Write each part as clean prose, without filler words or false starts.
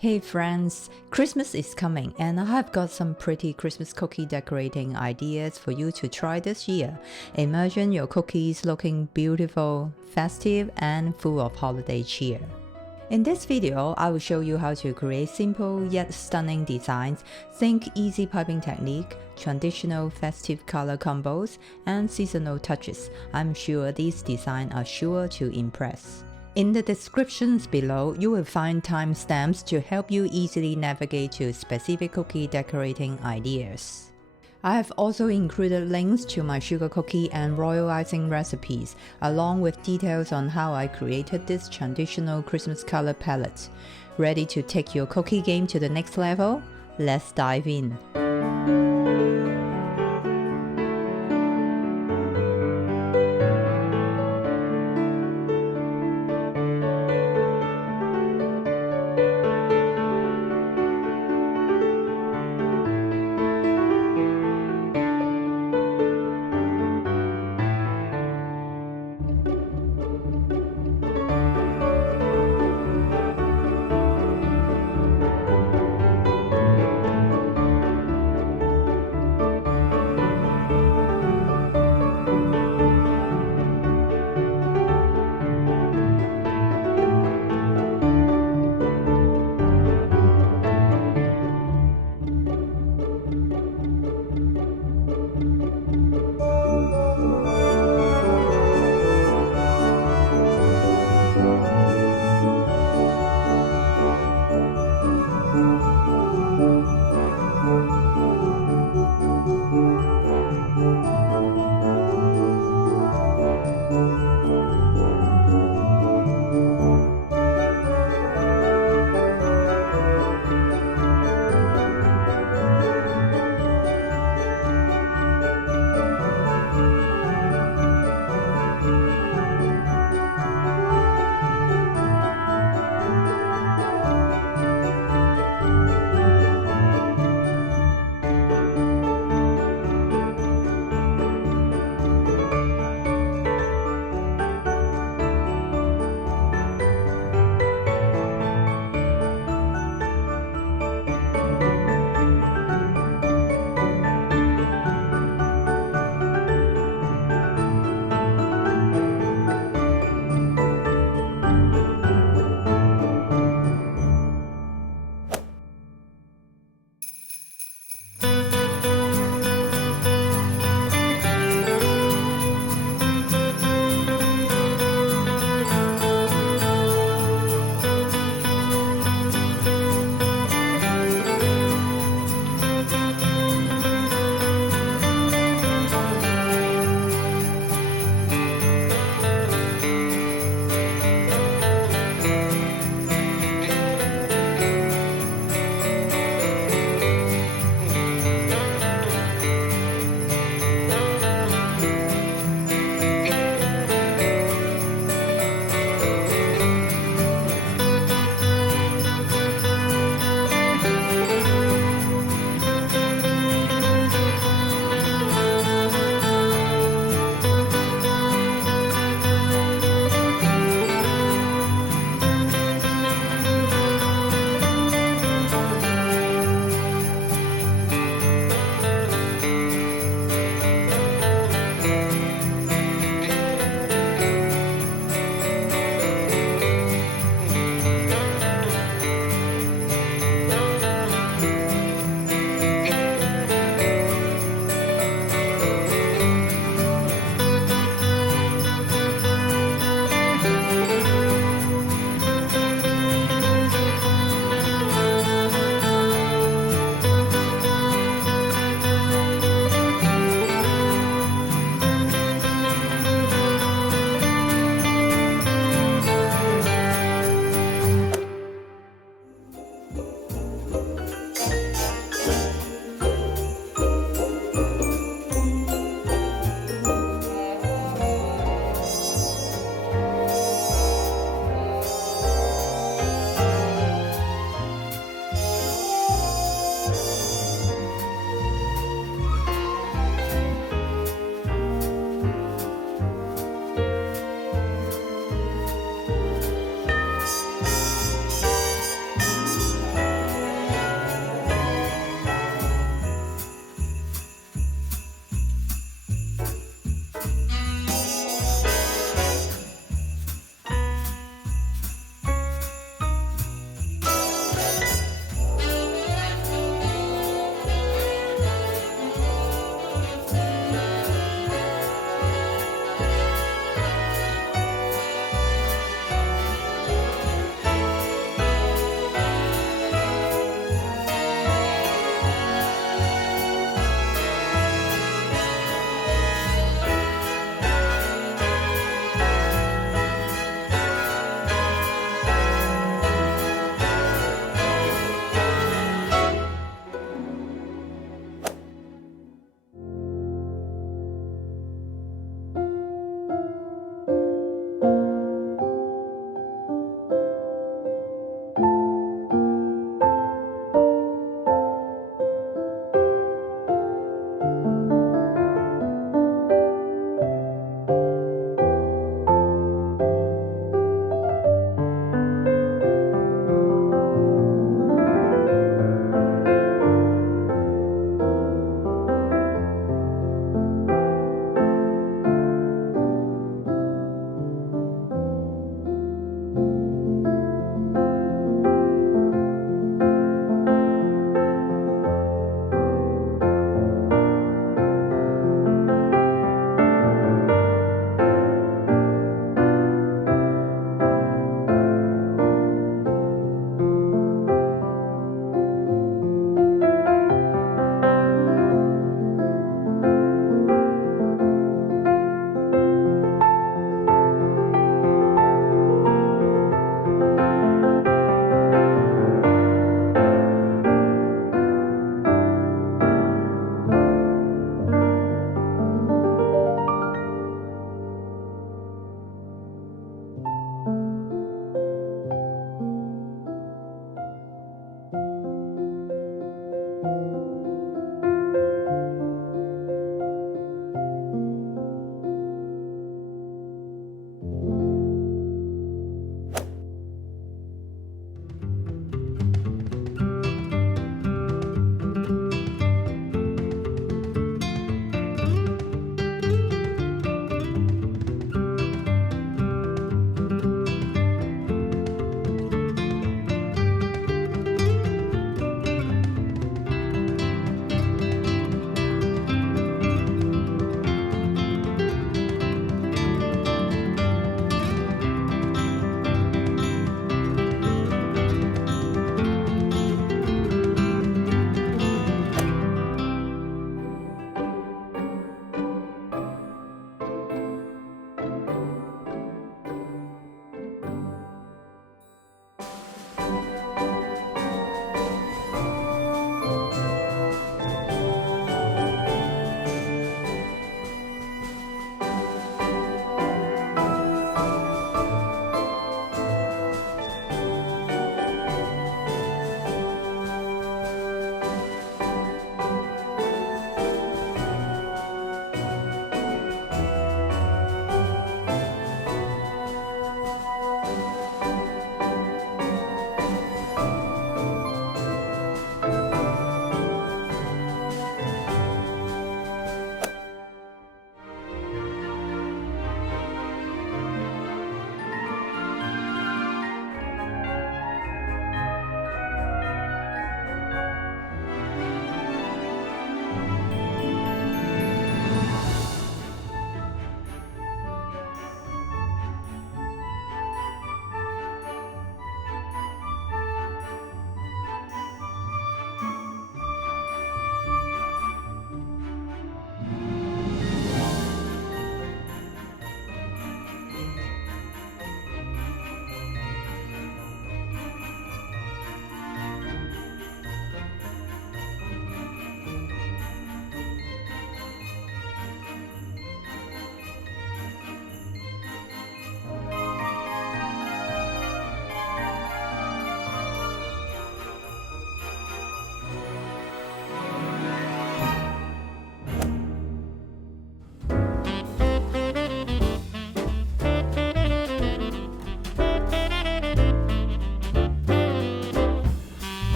Hey friends, Christmas is coming and I have got some pretty Christmas cookie decorating ideas for you to try this year. Imagine your cookies looking beautiful, festive and full of holiday cheer. In this video, I will show you how to create simple yet stunning designs, think easy piping technique, traditional festive color combos, and seasonal touches. I'm sure these designs are sure to impress. In the descriptions below, you will find timestamps to help you easily navigate to specific cookie decorating ideas. I have also included links to my sugar cookie and royal icing recipes, along with details on how I created this traditional Christmas color palette. Ready to take your cookie game to the next level? Let's dive in.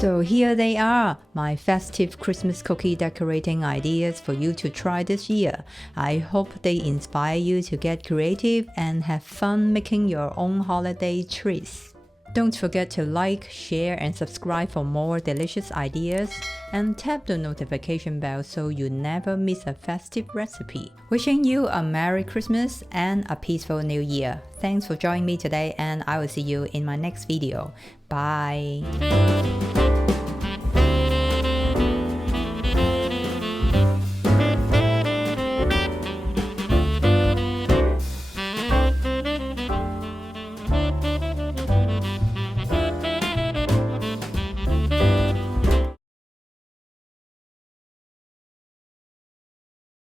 So here they are, my festive Christmas cookie decorating ideas for you to try this year. I hope they inspire you to get creative and have fun making your own holiday treats. Don't forget to like, share, and subscribe for more delicious ideas, and tap the notification bell so you never miss a festive recipe. Wishing you a Merry Christmas and a peaceful New Year. Thanks for joining me today, and I will see you in my next video. Bye!